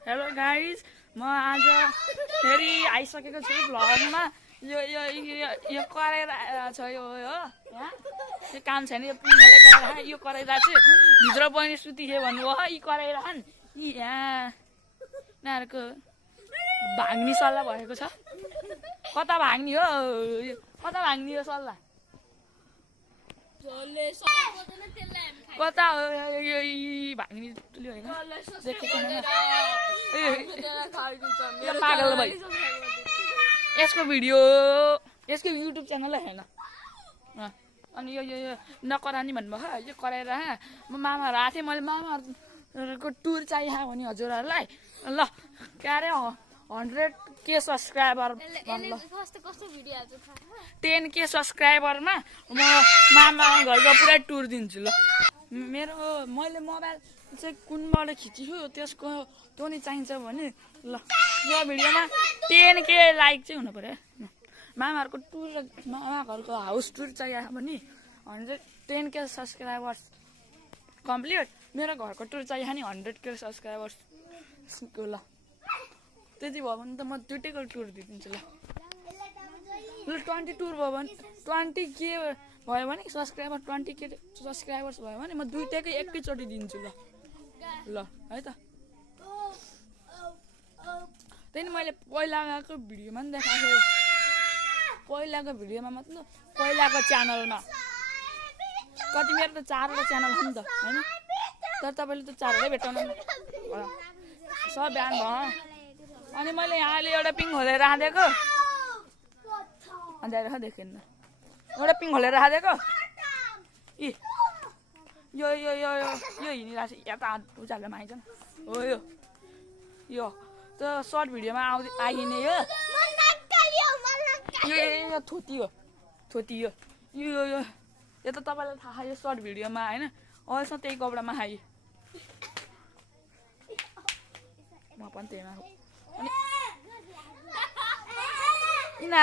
hello guys म आज फेरि आइसकेको छु भ्लगमा यो यो यो कराइरहेको छ यो हो यहाँ यो काम छैन यो पिङले कराइरहेको यो कराइरहेको छु भित्र बहिनी सुतिखे भन्नुभयो यी कराइरहन् यी यहाँ यिनीहरूको भाग्ने सल्लाह भएको छ कता भाग्ने हो कता भाग्ने हो सल्लाह कता हो यो भाग्ने तुल्यो होइन देखेको पागल भाइ यसको भिडियो यसको युट्युब च्यानल होइन अनि यो यो यो नकरानी भन्नुभयो यो कराएर म मामाहरू आएको थिएँ मैले मामाहरूको टुर चाहियो भने हजुरहरूलाई ल के अरे 100K सब्सक्राइबर 10K सब्सक्राइबरमा म मामा घरको पुरै टुर दिन्छु ल मेरो मैले मोबाइल चाहिँ कुनबाट खिचेछु त्यसको त्यो नि चाहिन्छ भने ल यो भिडियोमा 10K लाइक चाहिँ हुनु पर्यो मामाहरूको टुर मामा घरको हाउस टुर चाहियो भने 10K सब्सक्राइबर्स कम्प्लिट मेरो घरको टुर चाहियो नि 100K सब्सक्राइबर्सको ल त्यति भयो भने त म दुइटैको टुर दिइदिन्छु ल 20 टुर भयो भने 20K भयो भने सब्सक्राइबर 20K सब्सक्राइबर्स भयो भने म दुइटैकै एकैचोटि दिन्छु ल ल है त त्यही मैले पहिलाको भिडियोमा पनि देखाएको पहिलाको भिडियोमा मतलब पहिलाको च्यानलमा कति मेरो त 4वटा च्यानल हो नि त होइन तर तपाईँले त 4वटै भेटाउनु सब बिहान भयो अनि मैले यहाँले एउटा पिङ खोलेर राखिदिएको अन्त देखेन एउटा पिङ खोलेर राखिदिएको इ यो यो यो यो हिँडिरहेको छ यहाँ त हात उचालेर आइन्छ नि हो यो त सर्ट भिडियोमा आइने यो यो थोती हो यो यो यो यो त तपाईँलाई थाहा यो सर्ट भिडियोमा होइन अहिलेसम्म त्यही कपडामा खाएँ म पनि त्यहीमा अनि